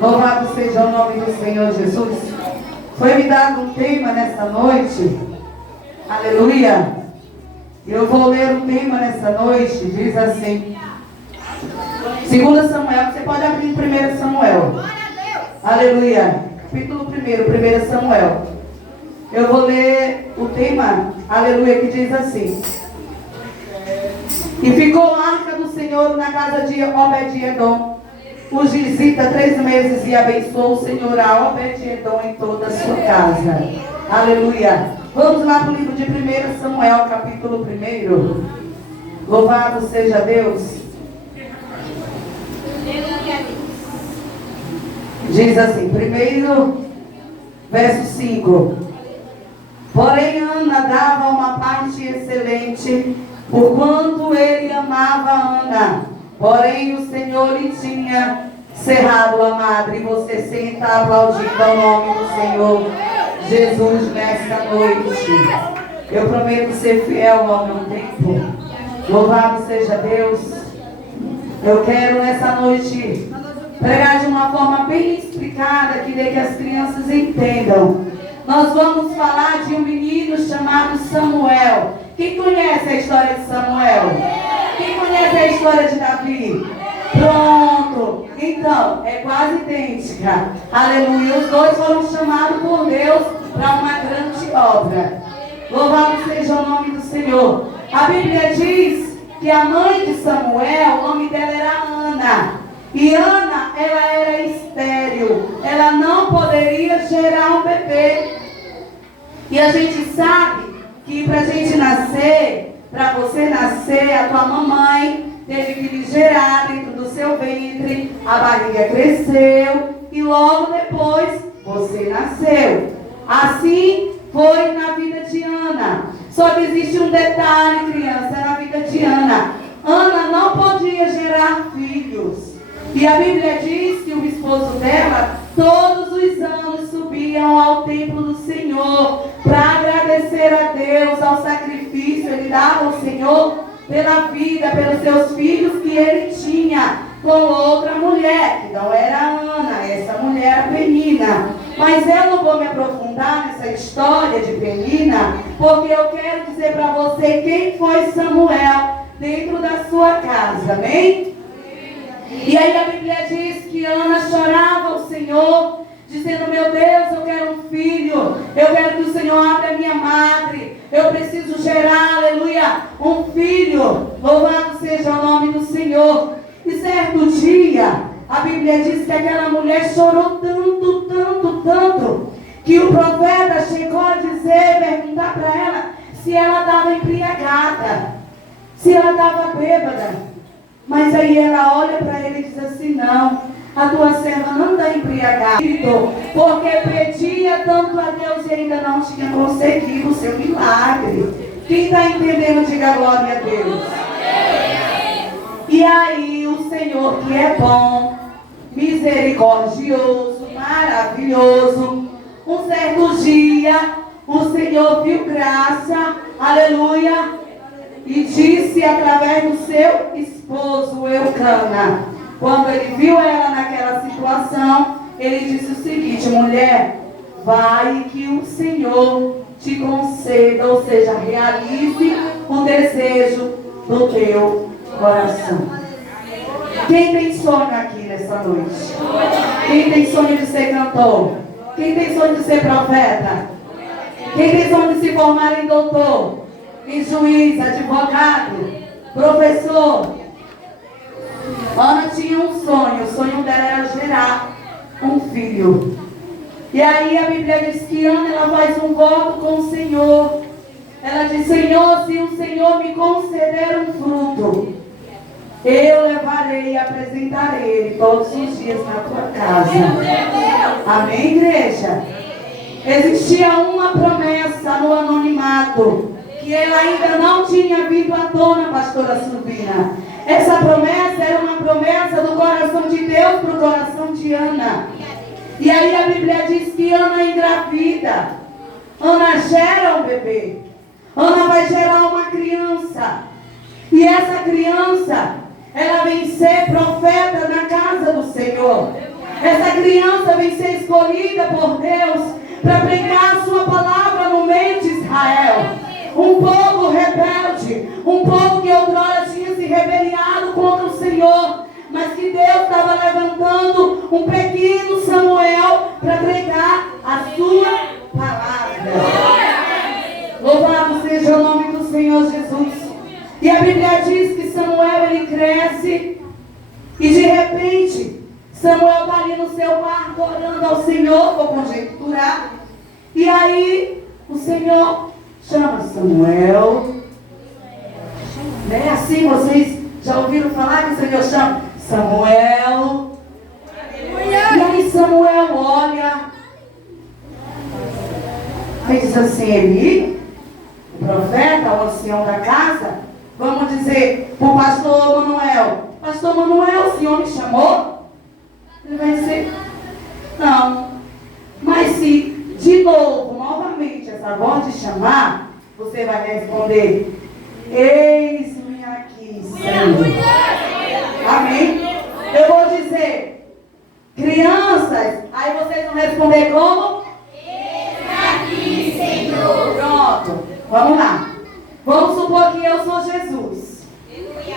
Louvado seja o nome do Senhor Jesus. Foi-me dado um tema nesta noite. Aleluia. Eu vou ler o tema nesta noite. Diz assim: 2 Samuel. Você pode abrir em 1 Samuel. Aleluia. Capítulo 1 Samuel. Eu vou ler o tema, aleluia, que diz assim: E ficou a arca do Senhor na casa de Obed-edom, o Gizita, 3 meses, e abençoou o Senhor a Obed-edom em toda a sua casa. Aleluia. Vamos lá para o livro de 1 Samuel, capítulo 1. Louvado seja Deus. Diz assim, primeiro, verso 5. Porém, Ana dava uma parte excelente, porquanto ele amava Ana. Porém, o Senhor lhe tinha cerrado a madre. E você senta aplaudindo ao nome do Senhor Jesus nesta noite. Eu prometo ser fiel ao meu tempo. Louvado seja Deus. Eu quero nessa noite pregar de uma forma bem explicada, que dê que as crianças entendam. Nós vamos falar de um menino chamado Samuel. Quem conhece a história de Samuel? Quem conhece a história de Davi? Pronto. Então, é quase idêntica. Aleluia. Os dois foram chamados por Deus para uma grande obra. Louvado seja o nome do Senhor. A Bíblia diz que a mãe de Samuel, o nome dela era Ana. E Ana, ela era estéril. Ela não poderia gerar um bebê. E a gente sabe que para a gente nascer, para você nascer, a tua mamãe teve que lhe gerar dentro do seu ventre, a barriga cresceu e logo depois você nasceu. Assim foi na vida de Ana. Só que existe um detalhe, criança, na vida de Ana. Ana não podia gerar filhos. E a Bíblia diz que o esposo dela, todos os anos, subiam ao templo do Senhor para agradecer a Deus, ao sacrifício. Ele dava ao Senhor pela vida, pelos seus filhos que ele tinha com outra mulher, que não era Ana, essa mulher era Penina. Mas eu não vou me aprofundar nessa história de Penina, porque eu quero dizer para você quem foi Samuel dentro da sua casa, amém? E aí a Bíblia diz que Ana chorava ao Senhor, dizendo: meu Deus, eu quero um filho, eu quero que o Senhor abra a minha madre, eu preciso gerar, aleluia, um filho. Louvado seja o nome do Senhor. E certo dia, a Bíblia diz que aquela mulher chorou tanto, que o profeta chegou a dizer, perguntar para ela se ela estava embriagada, se ela estava bêbada. Mas aí ela olha para ele e diz assim: não, a tua serva não está embriagada, porque pedia tanto a Deus e ainda não tinha conseguido o seu milagre. Quem está entendendo, diga glória a Deus. E aí o Senhor, que é bom, misericordioso, maravilhoso, um certo dia o Senhor viu graça, aleluia, e disse através do seu esposo Eucana, quando ele viu ela naquela situação, ele disse o seguinte: mulher, vai que o Senhor te conceda, ou seja, realize o desejo do teu coração. Quem tem sonho aqui nessa noite? Quem tem sonho de ser cantor? Quem tem sonho de ser profeta? Quem tem sonho de se formar em doutor, em juiz, advogado, professor? Ana tinha um sonho, o sonho dela era gerar um filho. E aí a Bíblia diz que Ana, ela faz um voto com o Senhor. Ela diz: Senhor, se o Senhor me conceder um fruto, eu levarei e apresentarei ele todos os dias na tua casa. Amém, igreja? Existia uma promessa no anonimato, que ela ainda não tinha vindo à tona, pastora Silvina. Essa promessa era uma promessa do coração de Deus para o coração de Ana. E aí a Bíblia diz que Ana engravida. Ana gera um bebê. Ana vai gerar uma criança. E essa criança, ela vem ser profeta na casa do Senhor. Essa criança vem ser escolhida por Deus para pregar a sua palavra no meio de Israel. Um povo rebelde, um povo que outrora tinha se rebeliado contra o Senhor, mas que Deus estava levantando um pequeno Samuel para pregar a sua palavra. Louvado seja o nome do Senhor Jesus. E a Bíblia diz que Samuel, ele cresce e de repente Samuel está ali no seu quarto orando ao Senhor, vou conjecturar. E aí o Senhor chama Samuel. Não é assim? Vocês já ouviram falar que o Senhor chama Samuel? E aí Samuel olha. Aí diz assim, Eli, o profeta, o ancião da casa, vamos dizer para o pastor Manuel: Pastor Manuel, o senhor me chamou? Ele vai dizer: não. Mas se de novo, novamente, essa voz te chamar, você vai responder: eis-me aqui, Senhor. Amém? Eu vou dizer: crianças, aí vocês vão responder como? Eis-me aqui, Senhor. Pronto, vamos lá. Vamos supor que eu sou Jesus.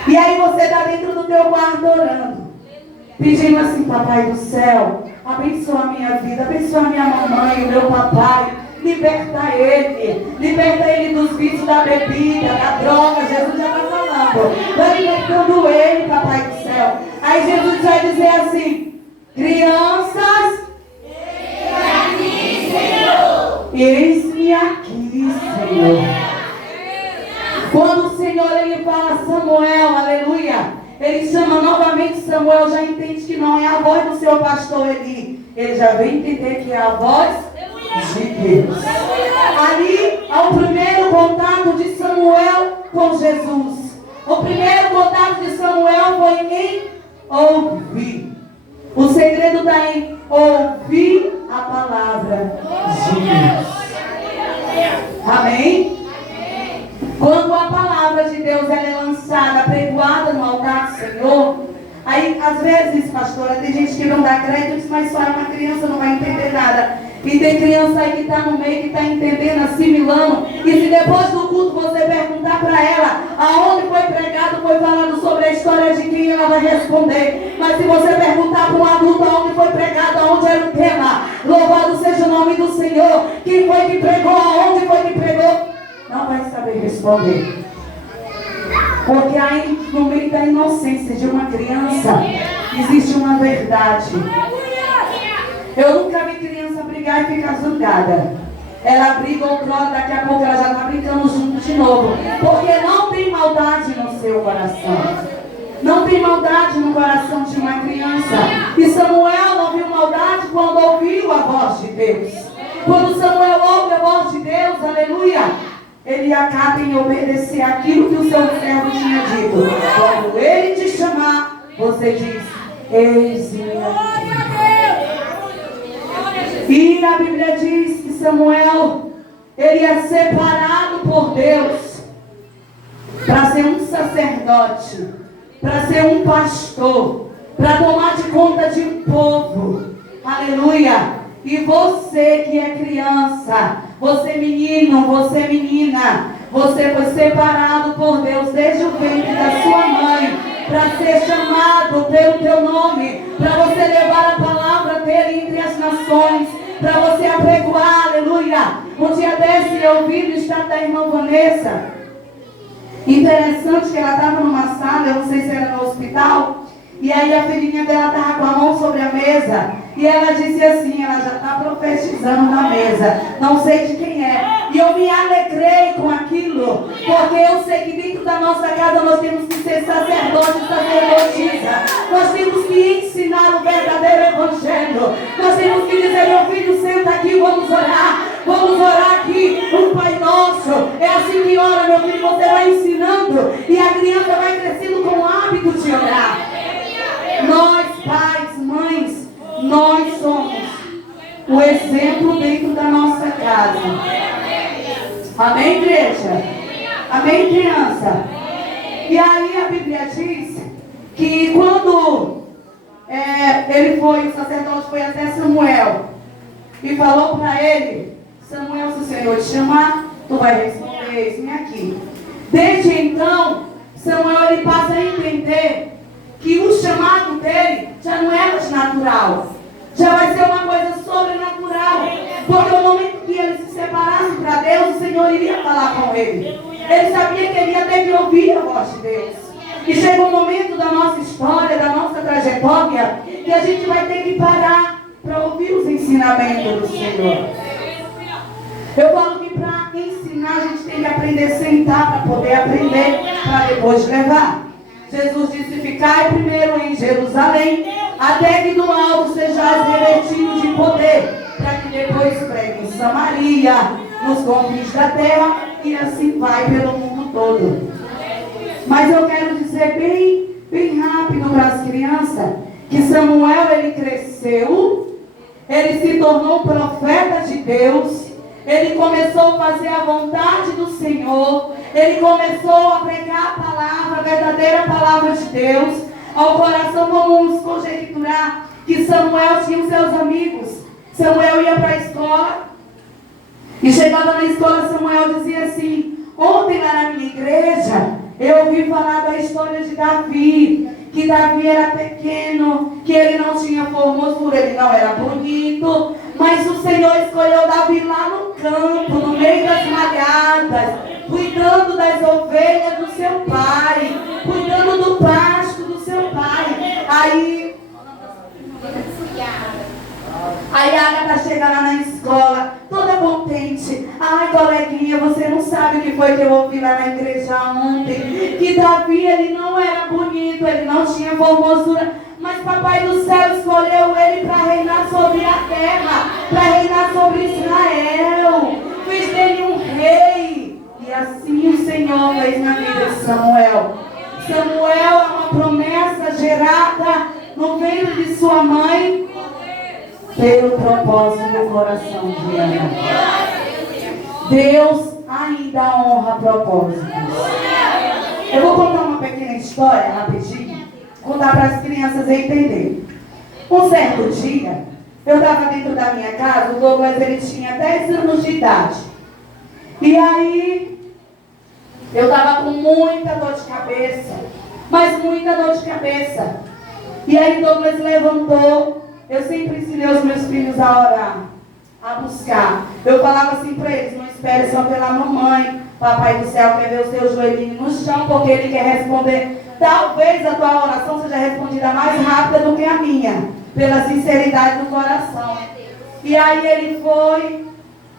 E aí você está dentro do teu quarto orando, pedindo assim: Papai do céu, abençoa a minha vida, abençoa a minha mamãe, o meu papai, liberta ele dos vícios da bebida, da droga. Jesus já está falando, vai libertando ele, Papai do céu. Aí Jesus vai dizer assim: crianças, eis-me aqui, Senhor. Quando o Senhor ele fala Samuel, aleluia, ele chama novamente Samuel, já entende que não é a voz do seu pastor Eli. Ele já vem entender que é a voz de Deus. Ali é o primeiro contato de Samuel com Jesus. O primeiro contato de Samuel foi em ouvir. O segredo está em ouvir a palavra de Deus. Amém? Quando a palavra de Deus ela é lançada, pregoada no altar do Senhor, aí às vezes, pastora, tem gente que não dá crédito, diz: mas só é uma criança, não vai entender nada. E tem criança aí que está no meio, que está entendendo, assimilando. E se depois do culto você perguntar para ela aonde foi pregado, foi falado sobre a história de quem, ela vai responder. Mas se você perguntar para um adulto aonde foi pregado, aonde era o tema, louvado seja o nome do Senhor, quem foi que pregou, aonde foi que pregou, não vai saber responder. Porque aí no meio da inocência de uma criança existe uma verdade. Eu nunca vi criança brigar e ficar zangada. Ela briga outrora, daqui a pouco ela já está brincando junto de novo. Porque não tem maldade no seu coração. Não tem maldade no coração de uma criança. E Samuel não viu maldade quando ouviu a voz de Deus. Quando Samuel ouve a voz de Deus, aleluia, ele acaba em obedecer aquilo que o seu servo tinha dito. Quando ele te chamar, você diz: eis-me aqui. E a Bíblia diz que Samuel, ele é separado por Deus para ser um sacerdote, para ser um pastor, para tomar de conta de um povo. Aleluia. E você que é criança, você menino, você menina, você foi separado por Deus desde o ventre da sua mãe para ser chamado pelo teu nome, para você levar a palavra dele entre as nações, para você apregoar, aleluia. Um dia desse eu vi no estado da irmã Vanessa. Interessante que ela estava numa sala, eu não sei se era no hospital, e aí a filhinha dela estava com a mão sobre a mesa, e ela disse assim, ela já está profetizando na mesa, não sei de quem é, e eu me alegrei com aquilo, porque eu sei que dentro da nossa casa nós temos que ser sacerdotes, sacerdotisas, nós temos que ensinar o verdadeiro evangelho, nós temos que dizer: meu filho, senta aqui, vamos orar aqui, um Pai Nosso, é assim que ora, meu filho, você vai ensinando, e a criança vai crescendo com o hábito de orar. Nós, pais, mães, nós somos o exemplo dentro da nossa casa. Amém, igreja? Amém, criança? E aí a Bíblia diz que quando o sacerdote foi até Samuel e falou para ele: Samuel, se o Senhor te chamar, tu vai responder, eis-me aqui. Desde então, Samuel ele passa a entender que o chamado dele já não é mais natural, já vai ser uma coisa sobrenatural, porque no momento que ele se separasse para Deus, o Senhor iria falar com ele. Ele sabia que ele ia ter que ouvir a voz de Deus. E chega um momento da nossa história, da nossa trajetória, que a gente vai ter que parar para ouvir os ensinamentos do Senhor. Eu falo que para ensinar a gente tem que aprender a sentar para poder aprender, para depois levar. Jesus disse: ficai primeiro em Jerusalém, até que do alto sejais revestidos de poder, para que depois pregue em Samaria, nos confins da terra, e assim vai pelo mundo todo. Mas eu quero dizer bem rápido para as crianças, que Samuel ele cresceu, ele se tornou profeta de Deus, ele começou a fazer a vontade do Senhor, ele começou a pregar a palavra, a verdadeira palavra de Deus ao coração. Vamos conjecturar que Samuel tinha os seus amigos. Samuel ia para a escola e chegava na escola, Samuel dizia assim: ontem lá na minha igreja eu ouvi falar da história de Davi, que Davi era pequeno, que ele não tinha formosura, ele não era bonito, mas o Senhor escolheu Davi lá no campo, no meio das malhadas, cuidando das ovelhas do seu pai, cuidando do pasto do seu pai. Aí a Agatha chega lá na escola, toda contente. Ai, coleguinha, você não sabe o que foi que eu ouvi lá na igreja ontem? Que Davi, ele não era bonito, ele não tinha formosura, mas Papai do Céu escolheu ele para reinar sobre a terra, para reinar sobre Israel. Fez dele um rei. E assim o Senhor fez na vida de Samuel. Samuel é uma promessa gerada no ventre de sua mãe, pelo propósito do coração de Ana. Deus ainda honra propósitos. Eu vou contar uma pequena história, rapidinho, contar para as crianças entenderem. Um certo dia, eu estava dentro da minha casa, o Douglas ele tinha 10 anos de idade. E aí, eu estava com muita dor de cabeça, mas muita dor de cabeça. E aí Douglas levantou. Eu sempre ensinei os meus filhos a orar, a buscar. Eu falava assim para eles: não espere só pela mamãe. Papai do céu quer ver o seu joelhinho no chão, porque ele quer responder. Talvez a tua oração seja respondida mais rápida do que a minha, pela sinceridade do coração. E aí ele foi,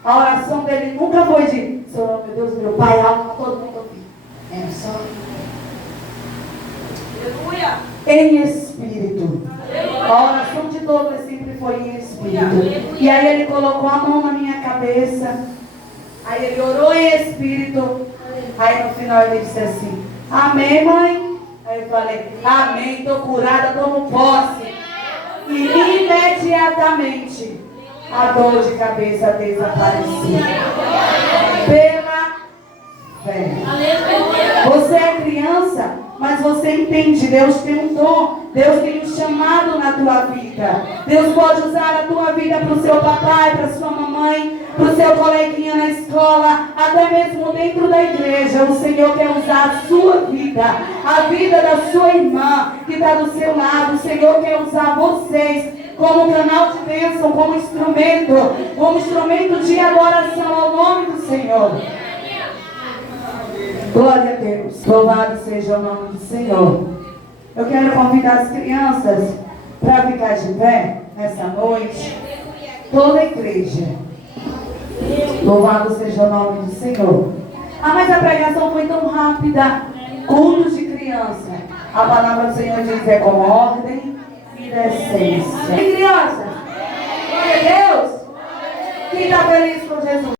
a oração dele nunca foi de: Senhor, meu Deus, meu Pai, alma, todo mundo ouvir. É só em espírito. A oração de Douglas sempre foi em espírito. E aí ele colocou a mão na minha cabeça. Aí ele orou em espírito. Aí no final ele disse assim: amém, mãe? Aí eu falei: amém, estou curada, tomo posse. E imediatamente a dor de cabeça desapareceu. Pela fé. Você é criança, mas você entende, Deus tem um dom, Deus tem um chamado na tua vida. Deus pode usar a tua vida para o seu papai, para a sua mamãe, para o seu coleguinha na escola, até mesmo dentro da igreja. O Senhor quer usar a sua vida, a vida da sua irmã que está do seu lado. O Senhor quer usar vocês como canal de bênção, como instrumento de adoração ao nome do Senhor. Glória a Deus. Louvado seja o nome do Senhor. Eu quero convidar as crianças para ficar de pé nessa noite. Toda a igreja. Louvado seja o nome do Senhor. Ah, mas a pregação foi tão rápida. Culto de criança. A palavra do Senhor diz: é com ordem e decência. E crianças? Glória a Deus. Quem está feliz com Jesus?